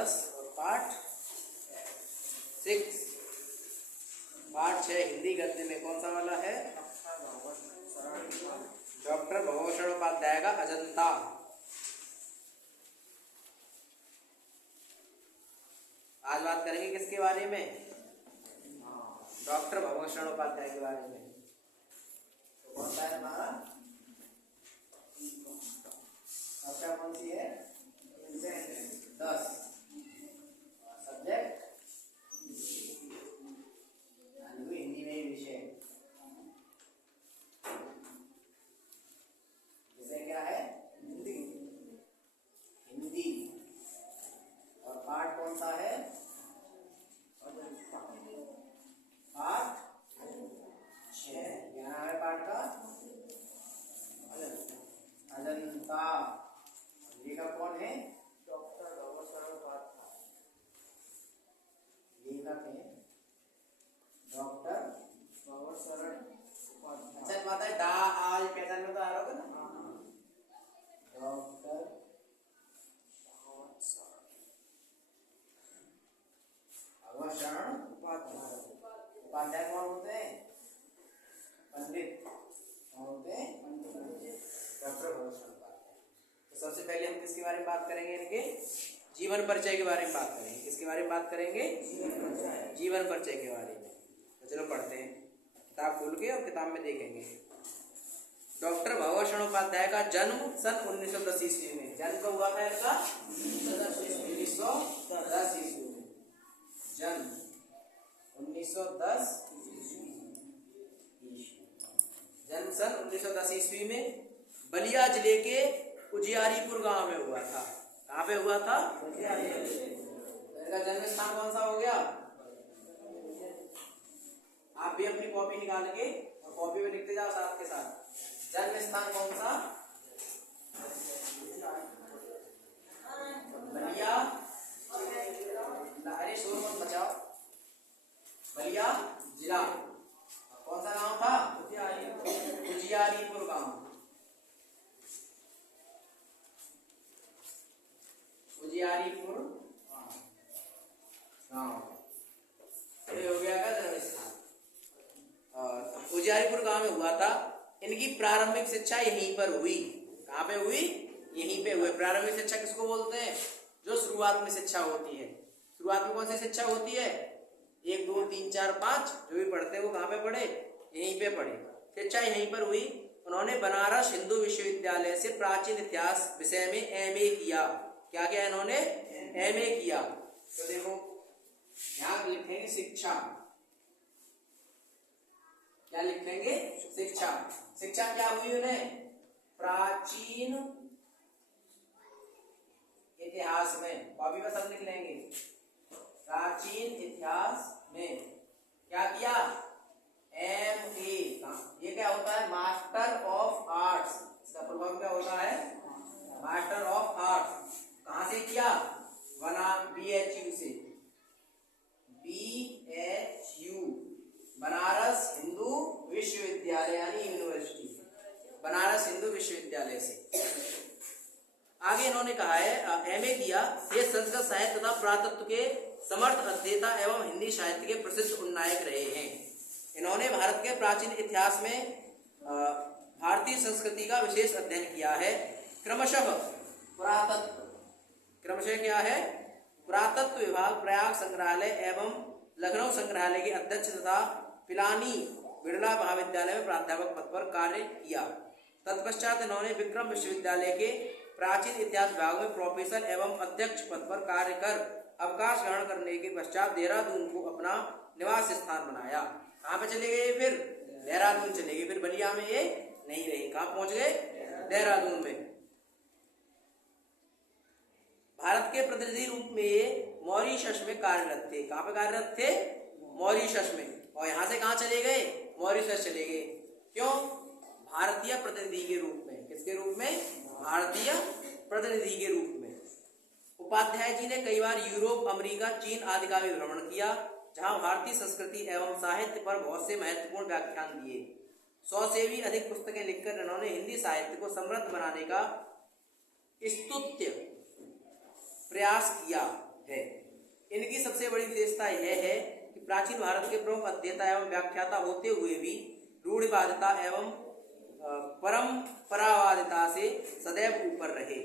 10 और पाठ 6। पाठ 6 हिंदी गद्य में कौन सा वाला है? डॉक्टर भवभूषण उपाध्याय का अजंता। आज बात करेंगे किसके बारे में? डॉक्टर भवभूषण उपाध्याय के बारे में। तो कौन सा है हमारा? कक्षा कौन सी है? 10। सब्जेक्ट हिंदी में विषय विषय क्या है? हिंदी। हिंदी। और पाठ कौन सा है? पाठ 6। क्या नाम है पाठ का? अजंता। लेखक कौन है? डॉक्टर भवभूषण उपाध्याय। लेखक है डॉक्टर भवभूषण उपाध्याय। अच्छा बात है, दा आज पहचान में तो आ रहा होगा ना? डॉक्टर भवभूषण उपाध्याय। उपाध्याय कौन होते हैं? पंडित। कौन होते हैं? डॉक्टर भवभूषण उपाध्याय। तो सबसे पहले हम किसके बारे में बात करेंगे? इनके जीवन परिचय के बारे में बात करेंगे। किसके बारे में बात करेंगे? जीवन परिचय के बारे में। तो चलो पढ़ते हैं, किताब खोल के और किताब में देखेंगे। डॉक्टर भवभूषण उपाध्याय का जन्म सन 1910 ईस्वी में। जन्म कब हुआ था इसका? 1910 ईस्वी में। जन्म 1910 जन्म सन 1910 ईस्वी में बलिया जिले के उजियारीपुर गांव में हुआ था। कहाँ पे हुआ था? इनका जन्म स्थान कौन सा हो गया? आप भी अपनी कॉपी निकाल के और कॉपी में लिखते जाओ साथ के साथ। जन्म स्थान कौन सा? बलिया। अरे शोर मत बचाओ। बलिया जिला। कौन सा गांव था? उजियारीपुर गांव। उजियारीपुर गांव हो गया का जन्म स्थान। उजियारीपुर गांव में हुआ था। इनकी प्रारंभिक शिक्षा यहीं पर हुई। कहाँ पे हुई? यहीं पे हुई। प्रारंभिक शिक्षा किसको बोलते हैं? जो शुरुआत में शिक्षा होती है। शुरुआत में कौन सी शिक्षा होती है? 1 2 3 4 5 जो भी पढ़ते हैं वो कहाँ पे पढ़े? यहीं पे पढ़े। शिक्षा यहीं पर हुई। उन्होंने बनारस हिंदू विश्वविद्यालय से प्राचीन इतिहास विषय में MA किया। क्या किया इन्होंने? MA किया। तो देखो यहाँ लिखेंगे शिक्षा। क्या लिखेंगे? शिक्षा। शिक्षा क्या हुई उन्हें? प्राचीन इतिहास में। कॉपी पर सब लिख लेंगे। प्राचीन इतिहास में क्या किया? MA। ये क्या होता है? Master of arts. इसका प्रभाव क्या होता है? Master of arts. कहां से किया? BHU से। BHU बनारस हिंदू विश्वविद्यालय यानी यूनिवर्सिटी। बनारस हिंदू विश्वविद्यालय से। आगे इन्होंने कहा है MA किया। ये संस्कृत साहित्य तथा पुरातत्व के समर्थ अध्येता एवं हिंदी साहित्य के प्रसिद्ध उन्नायक रहे हैं। इन्होंने भारत के प्राचीन इतिहास में भारतीय संस्कृति का विशेष अध्ययन किया है। क्रमशः पुरातत्व। क्रमशः क्या है? पुरातत्व विभाग, प्रयाग संग्रहालय एवं लखनऊ संग्रहालय के अध्यक्ष तथा पिलानी बिरला महाविद्यालय में प्राध्यापक पद पर कार्य किया। तत्पश्चात इन्होंने विक्रम विश्वविद्यालय के प्राचीन इतिहास विभाग में प्रोफेसर एवं अध्यक्ष पद पर कार्य कर अवकाश ग्रहण करने के पश्चात देहरादून को अपना निवास स्थान बनाया। कहाँ पे चले गए? फिर देहरादून चले गए। फिर बलिया में ये नहीं रहे। कहाँ पहुंच गए? देहरादून में। भारत के प्रतिनिधि रूप में ये मॉरिशस में कार्यरत थे। कहाँ पे कार्यरत थे? मॉरिशस में। और यहाँ से कहाँ चले गए? मॉरिशस चले गए। क्यों? भारतीय प्रतिनिधि के रूप में। किसके रूप में? भारतीय प्रतिनिधि के रूप में। उपाध्याय जी ने कई बार यूरोप, अमेरिका, चीन आदि का भी भ्रमण किया, जहां भारतीय संस्कृति एवं साहित्य पर बहुत से महत्वपूर्ण व्याख्यान दिए। 100 से भी अधिक पुस्तकें लिखकर इन्होंने हिंदी साहित्य को समृद्ध बनाने का स्तुत्य प्रयास किया है। इनकी सबसे बड़ी विशेषता यह है कि प्राचीन भारत के प्रमुख अध्येता एवं व्याख्याता होते हुए भी रूढ़िवादिता एवं परंपरावादिता से सदैव ऊपर रहे।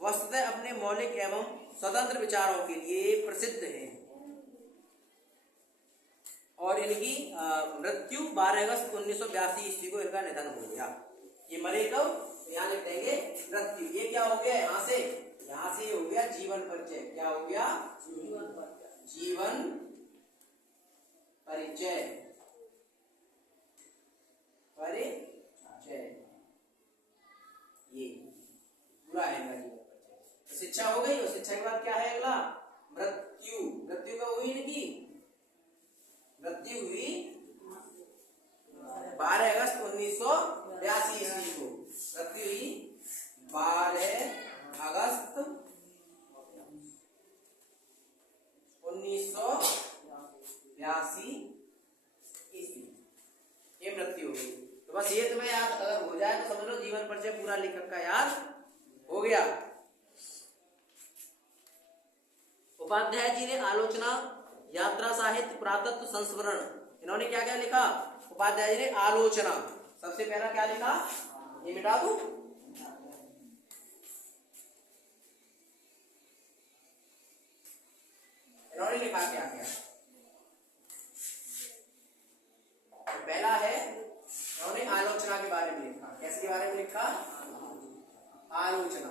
वस्तुतः अपने मौलिक एवं स्वतंत्र विचारों के लिए प्रसिद्ध हैं। और इनकी मृत्यु 12 अगस्त 1982 ईस्वी को इनका निधन हो गया। ये मरे कब? यहाँ लिख देंगे मृत्यु। ये क्या हो गया? यहाँ से ये हो गया जीवन परिचय। क्या हो गया? जीवन परिचय। ये पूरा है इनका जीवन परिचय। तो शिक्षा हो गई, और शिक्षा के बाद क्या है अगला? मृत्यु। मृत्यु कब हुई इनकी? मृत्यु हुई 12 अगस्त 1982 ईस्वी को। मृत्यु हुई 12 अगस्त 1982 ईस्वी, ये मृत्यु हो गई। तो बस ये तुम्हें याद अगर हो जाए तो समझ लो जीवन परिचय पूरा लेखक का याद हो गया। उपाध्याय जी ने आलोचना, यात्रा साहित्य, पुरातत्व, संस्मरण, इन्होंने क्या क्या लिखा? उपाध्याय जी ने आलोचना, सबसे पहला क्या लिखा? ये मिटा दूं? इन्होंने लिखा क्या क्या? तो पहला है इन्होंने आलोचना के बारे में लिखा। कैसे बारे में लिखा? आलोचना।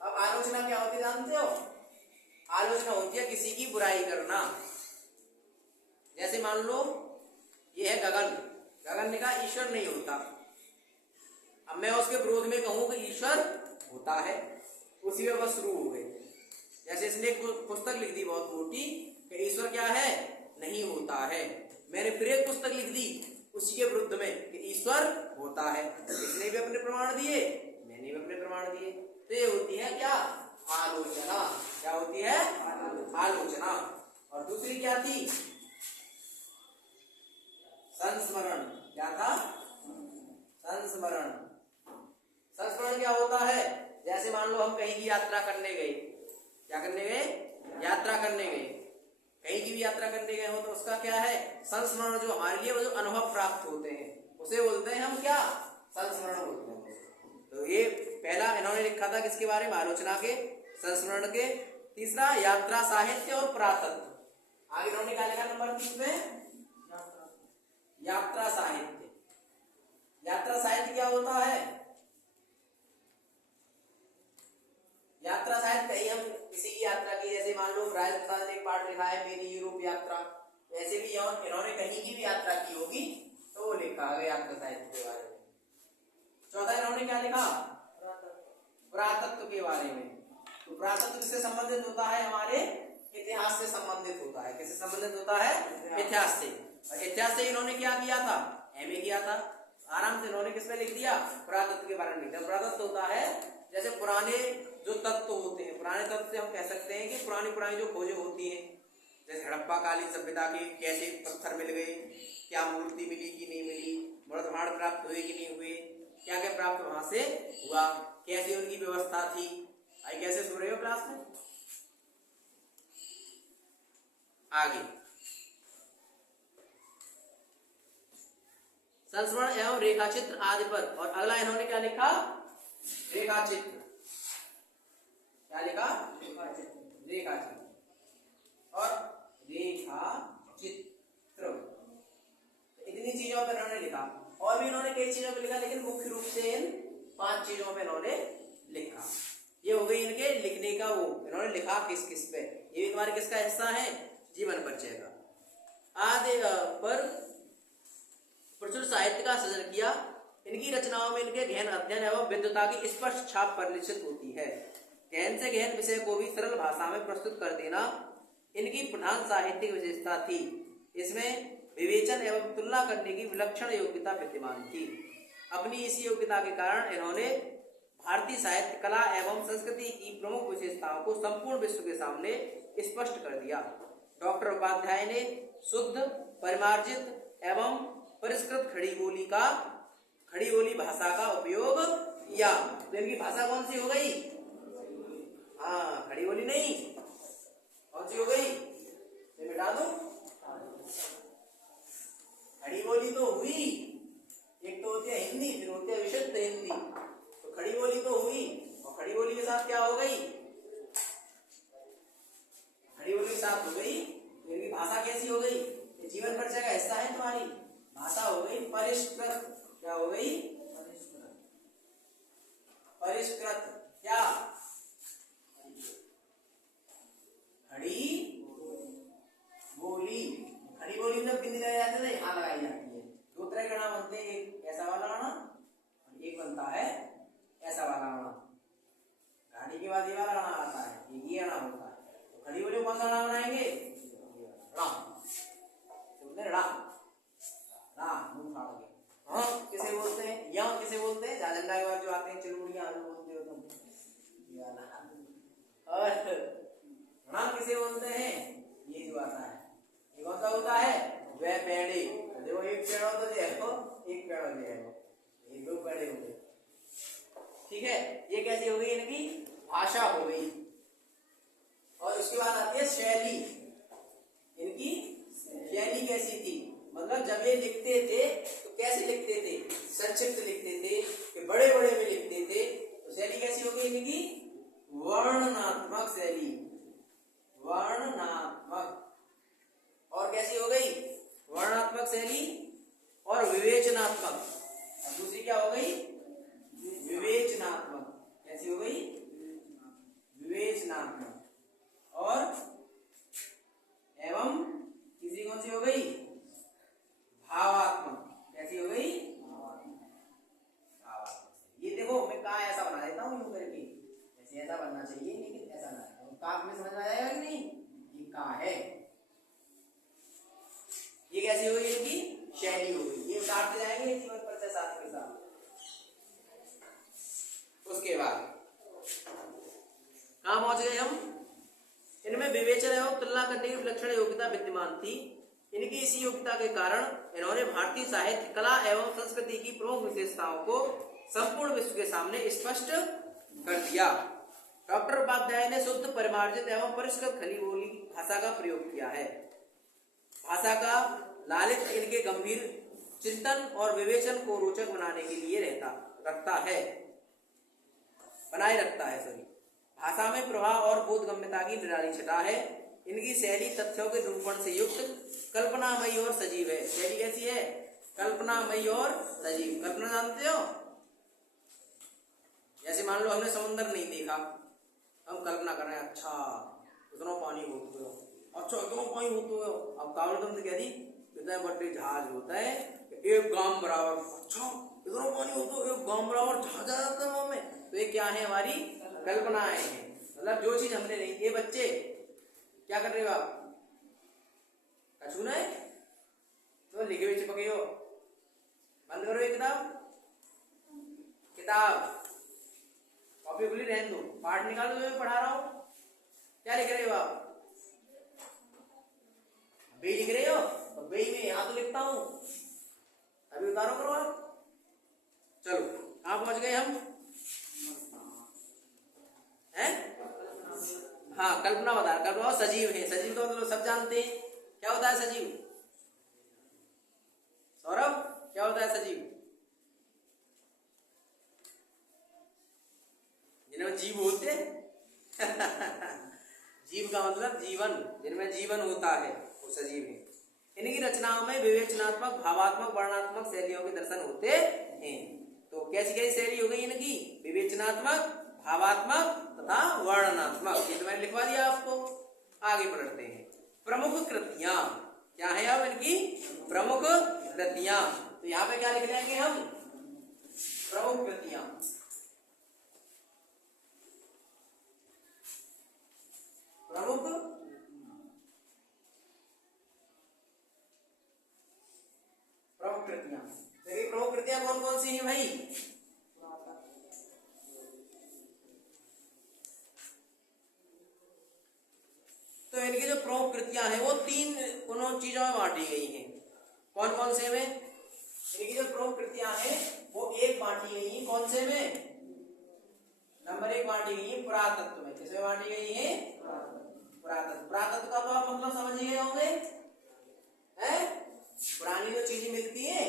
अब आलोचना क्या होती है जानते हो? आलोचना होती है किसी की बुराई करना। जैसे मान लो ये है गगन। गगन ने कहा ईश्वर नहीं होता। अब मैं उसके विरोध में कहूं कि ईश्वर होता है, उसी में बस शुरू हो गई। जैसे इसने एक पुस्तक लिख दी बहुत मोटी कि ईश्वर क्या है? नहीं होता है। मैंने फिर एक पुस्तक लिख दी उसी के विरुद्ध में कि ईश्वर होता है। इसने भी अपने प्रमाण दिए, मैंने भी अपने प्रमाण दिए। तो ये होती है क्या? आलोचना। क्या होती है? आलोचना। और दूसरी क्या थी? संस्मरण। क्या था? संस्मरण। संस्मरण क्या होता है? जैसे मान लो हम कहीं की यात्रा करने गए। क्या करने गए? यात्रा करने गए। कहीं की भी यात्रा करने गए हो तो उसका क्या है? संस्मरण। जो हमारे लिए वो जो अनुभव प्राप्त होते हैं उसे बोलते हैं हम क्या? संस्मरण बोलते हैं। तो ये पहला इन्होंने लिखा था किसके बारे में? आलोचना के, संस्मरण के। तीसरा यात्रा साहित्य और पुरातत्व। आगे इन्होंने क्या लिखा नंबर 3 में? यात्रा साहित्य। यात्रा साहित्य क्या होता है? यात्रा साहित्य कहीं हम किसी की यात्रा की, जैसे मान लो राजस्थान ने एक पार्ट लिखा है मेरी यूरोप यात्रा, ऐसे भी इन्होंने कहीं की भी यात्रा की होगी तो वो लिखा है यात्रा साहित्य के बारे में। चौथा इन्होंने क्या लिखा? पुरातत्व के बारे में। तो पुरातत्व किससे संबंधित होता है? हमारे इतिहास से संबंधित होता है। किससे संबंधित होता है? इतिहास से। और इतिहास से इन्होंने क्या किया था? एमए किया था। आराम से इन्होंने किस पे लिख दिया? पुरातत्व के बारे में लिख दिया। पुरातत्व होता है जैसे पुराने जो तत्व होते हैं, पुराने तत्व से हम कह सकते हैं कि पुरानी जो खोजें होती हैं, जैसे हड़प्पा कालीन सभ्यता के कैसे पत्थर मिल गए, क्या मूर्ति मिली कि नहीं मिली, मृतभांड प्राप्त हुए कि नहीं हुए, क्या क्या प्राप्त वहां से हुआ, कैसे उनकी व्यवस्था थी। आई कैसे सुन रहे हो क्लास में? आगे संस्मरण एवं रेखाचित्र आदि पर। और अगला इन्होंने क्या लिखा? रेखाचित्र। क्या लिखा? रेखाचित्र और रेखाचित्र। इतनी चीजों पर इन्होंने लिखा। और भी इन्होंने कई चीजों पर लिखा, लेकिन मुख्य रूप से इन 5 चीजों पर इन्होंने लिखा। ये हो गई इनके लिखने का वो, इन्होंने लिखा किस किस पे। ये भी तुम्हारे किसका हिस्सा है? जीवन परिचय का। आदि पर प्रचुर साहित्य का सृजन किया। इनकी रचनाओं में इनके गहन अध्ययन एवं विद्वता की स्पष्ट छाप परिलक्षित होती है। गहन से गहन विषय को भी सरल भाषा में प्रस्तुत कर देना इनकी प्रधान साहित्यिक विशेषता थी। इसमें विवेचन एवं तुलना करने की विलक्षण योग्यता विद्यमान थी। अपनी इस योग्यता के कारण इन्होंने भारतीय साहित्य, कला एवं संस्कृति की प्रमुख विशेषताओं को संपूर्ण विश्व के सामने स्पष्ट कर दिया। डॉक्टर उपाध्याय ने शुद्ध, परिमार्जित एवं परिष्कृत खड़ी बोली भाषा का उपयोग किया। तो इनकी भाषा कौन सी हो गई? हाँ, खड़ी बोली नहीं, परिष्कृत, क्या हो गई? परिष्कृत क्या? खड़ी बोली। खड़ी बोली में बिंदी लगाई जाती है, यहाँ लगाई जाती है। दो तरह के अणा बनते हैं, एक ऐसा वाला अणा और एक बनता है ऐसा वाला अणा। गाड़ी के बाद ये वाला अणा आता है, ये अणा होता है। तो खड़ी बोली कौन सा अणा बनाएंगे? किसे बोलते हैं? या किसे बोलते हैं? झंडा के बाद जो आते हैं चिलमुड़ियां, आलू बोलते हो तुम। और हाँ किसे बोलते हैं? ये जो आता है ये कौन सा होता है? वह पेड़े। देखो एक पेड़ हो तो देखो, एक पेड़ हो जाएगा, ये दो पेड़े हो गए। ठीक है, ये कैसी हो गई? इनकी भाषा हो गई। और उसके बाद आती है शैली। इनकी शैली कैसी थी? मतलब जब ये लिखते थे तो कैसे लिखते थे? संक्षिप्त लिखते थे कि बड़े बड़े में लिखते थे। तो शैली कैसी हो गई इनकी? वर्णनात्मक शैली। वर्णनात्मक। और कैसी हो गई? वर्णनात्मक शैली और विवेचनात्मक। और दूसरी क्या हो गई? विवेचनात्मक। कैसी हो गई? विवेचनात्मक। और एवं तीसरी कौन सी हो गई? भावात्मक। कैसी हो गई? भावात्मक। ये देखो मैं कहा ऐसा बना देता हूँ यूं करके, ऐसे ऐसा बनना चाहिए लेकिन ऐसा ना है। काफ में समझ में आएगा कि नहीं? ये का है, ये कैसी हो गई? इनकी शैली हो गई। ये काटते जाएंगे जीवन परिचय साथ के साथ। उसके बाद कहां पहुंच गए हम? इनमें विवेचन एवं तुलना करने की विलक्षण योग्यता विद्यमान थी। इनकी इसी योग्यता के कारण इन्होंने भारतीय साहित्य, कला एवं संस्कृति की प्रमुख विशेषताओं को संपूर्ण विश्व के सामने स्पष्ट कर दिया। डॉक्टर उपाध्याय ने शुद्ध, परिमार्जित एवं परिष्कृत खली बोली भाषा का प्रयोग किया है। भाषा का लालित इनके गंभीर चिंतन और विवेचन को रोचक बनाने के लिए बनाए रखता है। सभी भाषा में प्रभाव और बोधगम्यता की निराली छटा है। इनकी शैली तथ्यों के निरूपण से युक्त, कल्पनामयी और सजीव है। शैली कैसी है? कल्पनामयी और सजीव। कल्पना जानते हो? जैसे मान लो हमने समुद्र नहीं देखा, हम कल्पना कर रहे हैं अच्छा इतना पानी होता है, अच्छा इतना पानी होता है। अब कावड़ से कह दी इतना बड़े जहाज होता है एक गांव बराबर, अच्छा इतना पानी होता है एक गांव बराबर जहाज आ जाता है वहां में। तो ये क्या है? हमारी कल्पनाएं हैं। मतलब जो चीज हमने नहीं। ये बच्चे क्या कर रहे हो आप? कछू ना है तो लिखे हुए चिपके हो, बंद करो ये किताब कॉपी खुली रहने दो, पाठ निकालो। मैं पढ़ा रहा हूं, क्या लिख रहे हो आप? बे लिख रहे हो तो बे में यहां तो लिखता हूं, अभी उतारो करो आप। चलो कहां पहुंच गए हम? हैं? हाँ कल्पना बता रहा। कल्पना सजीव है। सजीव तो मतलब सब जानते हैं क्या होता है सजीव। सौरभ क्या होता है सजीव? जिनमें जीव होते जीव का मतलब जीवन, जिनमें जीवन होता है वो सजीव है। इनकी रचनाओं में विवेचनात्मक, भावात्मक, वर्णनात्मक शैलियों के दर्शन होते हैं। तो कैसी कैसी शैली हो गई इनकी? विवेचनात्मक, भावात्मक तथा वर्णनात्मक। ये तो मैंने लिखवा दिया आपको। आगे बढ़ते हैं। प्रमुख कृतियां क्या है? अब इनकी प्रमुख कृतियां। तो यहाँ पे क्या लिख लेंगे हम? प्रमुख कृतियां। प्रमुख कृतियां। देखिए प्रमुख कृतियां कौन कौन सी हैं भाई? तो इनकी जो प्रमुख कृतियां हैं वो तीन चीजों में बांटी गई हैं। कौन कौन से में? इनकी जो प्रमुख कृतियां हैं वो एक बांटी गई हैं। कौन से में? नंबर एक बांटी गई है पुरातत्व में। किसमें बांटी गई है? पुरातत्व। पुरातत्व का तो आप मतलब समझ गए होंगे, हैं? पुरानी जो चीजें मिलती है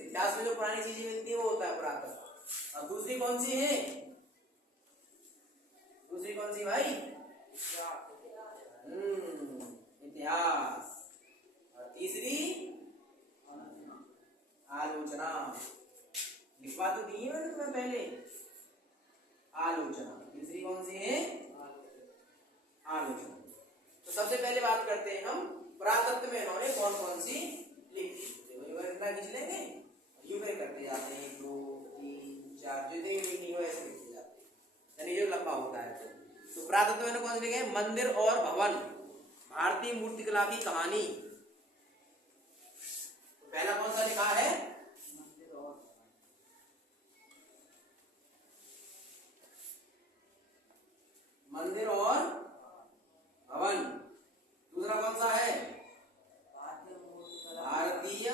इतिहास में, जो पुरानी चीजें मिलती है वो होता है पुरातत्व। और दूसरी कौन सी है? दूसरी कौन सी भाई? इतिहास। और तीसरी आलोचना लिखवा तो दी है मैंने तुम्हें पहले। आलोचना तीसरी कौन सी है? आलोचना। तो सबसे पहले बात करते हैं हम पुरातत्व में इन्होंने कौन कौन सी लिखी। इतना खींच लेंगे, यूं फिर करते जाते हैं 1 2 3 4 जितने लिखी हो ऐसे लिखते जाते हैं, यानी जो लंबा होता है। तो पुरातत्व में कौन से लिखे? मंदिर और भवन, भारतीय मूर्तिकला की कहानी। पहला कौन सा लिखा है? मंदिर और भवन। दूसरा कौन सा है? भारतीय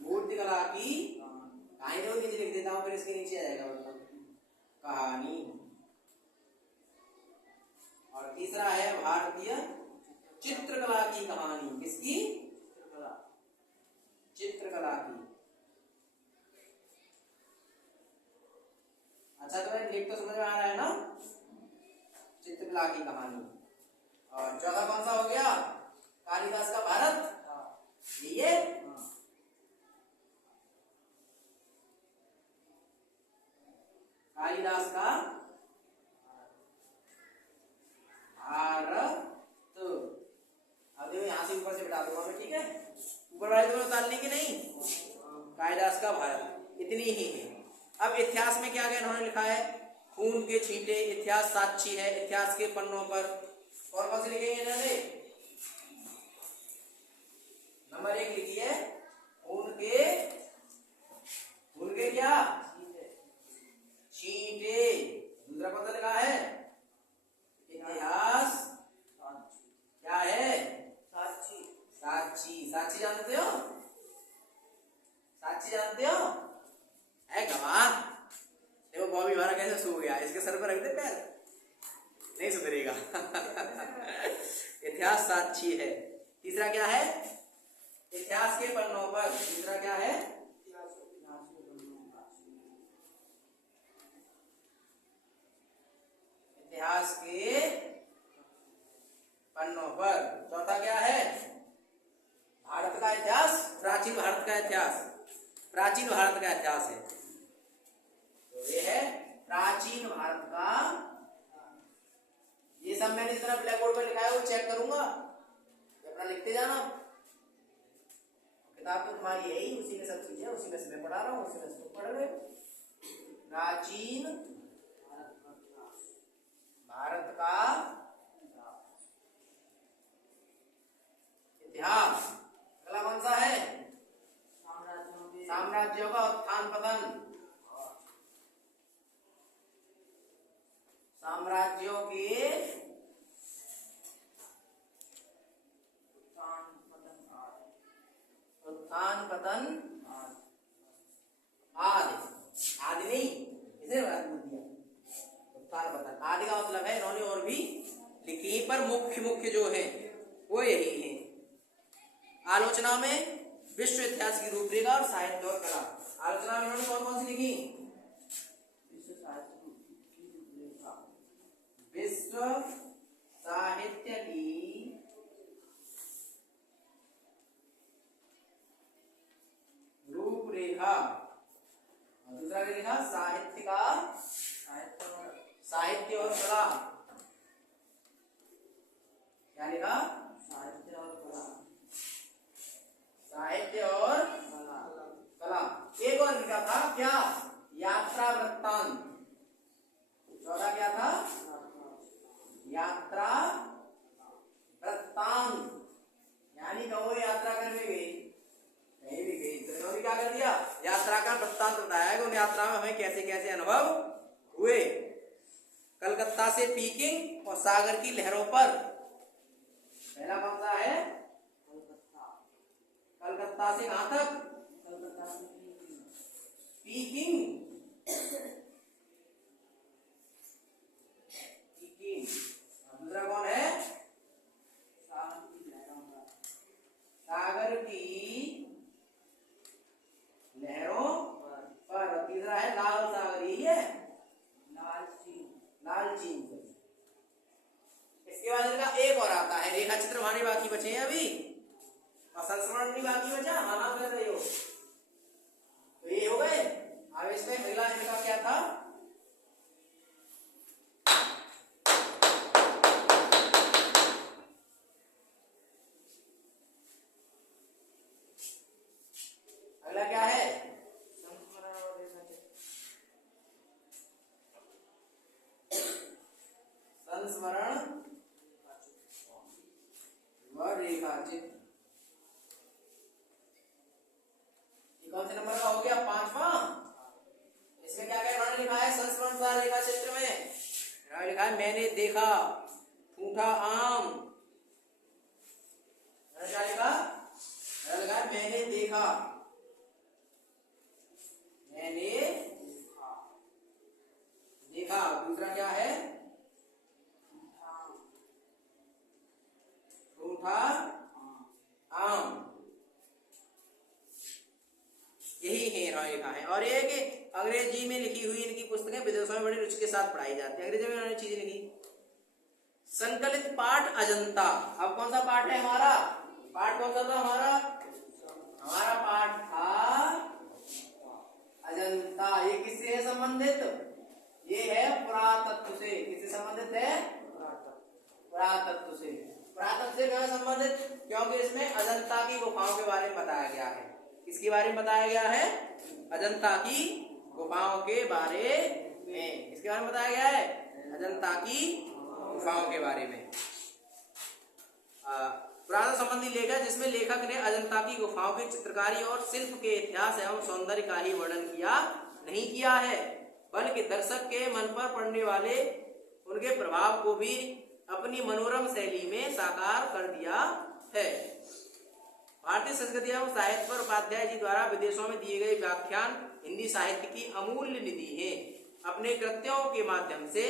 मूर्तिकला की कहानी। तो नीचे लिख देता हूँ, फिर इसके नीचे आएगा मतलब कहानी। और तीसरा है भारतीय चित्रकला की कहानी। किसकी? चित्रकला की। अच्छा, तो लिख तो समझ में आ रहा है ना? चित्रकला की कहानी। और चौथा कौन सा हो गया? कालिदास का भारत। ये कालिदास का भारत। अब देखो यहाँ से ऊपर से बिठा दूंगा मैं, ठीक है? ऊपर वाले तो उतार लेंगे नहीं। कालिदास का भारत इतनी ही है। अब इतिहास में क्या क्या इन्होंने लिखा है? खून के छींटे, इतिहास साक्षी है, इतिहास के पन्नों पर। और कौन से लिखेंगे इन्होंने? नंबर 1 लिखिए खून के क्या? छींटे। दूसरा कौन सा लिखा है? इतिहास क्या है? साक्षी। साक्षी जानते हो? साक्षी जानते हो? है गवाह। देखो बॉबी हमारा कैसे सो गया, इसके सर पर रख दे पैर, नहीं सुधरेगा। इतिहास साक्षी है। तीसरा क्या है? इतिहास के पन्नों पर। तीसरा क्या है? इतिहास के पन्नों पर। चौथा क्या है? भारत का इतिहास, प्राचीन भारत का इतिहास। प्राचीन भारत का इतिहास है, तो ये है प्राचीन भारत का। ये सब मैंने जितना ब्लैक बोर्ड पर लिखा है वो चेक करूंगा, अपना लिखते जाना। किताब तो तुम्हारी है ही, उसी में सब चीजें, उसी में से मैं पढ़ा रहा हूँ, उसी में से तुम पढ़ रहे हो। प्राचीन भारत का इतिहास। अगला कौन सा है? साम्राज्यों का उत्थान पतन। साम्राज्यों के उत्थान पतन आदि। आदि नहीं, इसे उत्थान पतन आदि का मतलब है इन्होंने और भी लिखी, पर मुख्य जो है वो यही है। आलोचना में विश्व इतिहास की रूपरेखा और साहित्य और कला। आलोचना में इन्होंने कौन कौन सी लिखी? विश्व साहित्य की रूपरेखा। दूसरा क्या लिखा? साहित्य का साहित्य और कला। क्या लिखा? साहित्य और कला। साहित्य और कला। एक और लिखा था क्या? यात्रा वृत्तांत। चौथा क्या था? यात्रा वृत्तांत, यानी कहो यात्रा करने गई, कहीं भी गई तो इन्होंने क्या कर दिया? यात्रा का वृत्तांत बताया कि उन यात्रा में हमें कैसे कैसे अनुभव हुए। कलकत्ता से पीकिंग और सागर की लहरों पर। पहला कौन सा है? कलकत्ता से कहां तक? पीकिंग। दूसरा कौन है? सागर की लहरों पर। तीसरा है लाल सागर। यही है लाल चीन। इसके बाद इनका एक और आता है रेखा चित्र। अगला इनका क्या था? अगला क्या है? संस्मरण व रेखाचित्र। कौन से नंबर का हो गया? 5वां। इसमें क्या क्या इन्होंने लिखा है? संस्मरण व रेखाचित्र में इन्होंने लिखा है मैंने देखा ठूठा आम। क्या लिखा? लिखा मैंने देखा, मैंने देखा। दूसरा क्या है? ठूठा आम। यही है इन्होंने लिखा है। और ये कि अंग्रेजी में लिखी हुई इनकी पुस्तकें विदेशों में बड़ी रुचि के साथ पढ़ाई जाती है। अंग्रेजी में इन्होंने चीजें लिखी। संकलित पाठ अजंता। अब कौन सा पाठ है हमारा? पाठ कौन सा था हमारा? हमारा पाठ था अजंता। ये किससे है संबंधित? ये है पुरातत्व से। किससे संबंधित है? पुरातत्व से। पुरातत्व से क्या संबंधित? क्योंकि इसमें अजंता की गुफाओं के बारे में बताया गया है। किसके बारे में बताया गया है? अजंता की गुफाओं के बारे में। इसके बारे में बताया गया है अजंता की गुफाओं के बारे में। पुरातत्व संबंधी लेख है जिसमें लेखक ने अजंता की गुफाओं की चित्रकारी और शिल्प के इतिहास एवं सौंदर्य का ही वर्णन किया नहीं किया है, बल्कि दर्शक के मन पर पड़ने वाले उनके प्रभाव को भी अपनी मनोरम शैली में साकार कर दिया है। भारतीय संस्कृति एवं साहित्य पर उपाध्याय जी द्वारा विदेशों में दिए गए व्याख्यान हिंदी साहित्य की अमूल्य निधि है। अपने कृत्यों के माध्यम से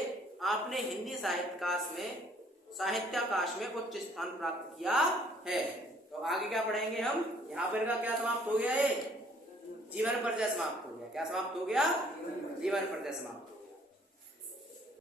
आपने हिंदी साहित्याकाश में उच्च स्थान प्राप्त किया है। तो आगे क्या पढ़ेंगे हम? यहाँ पर का क्या समाप्त हो गया है? जीवन परिचय समाप्त हो गया। क्या समाप्त हो गया? जीवन परिचय समाप्त।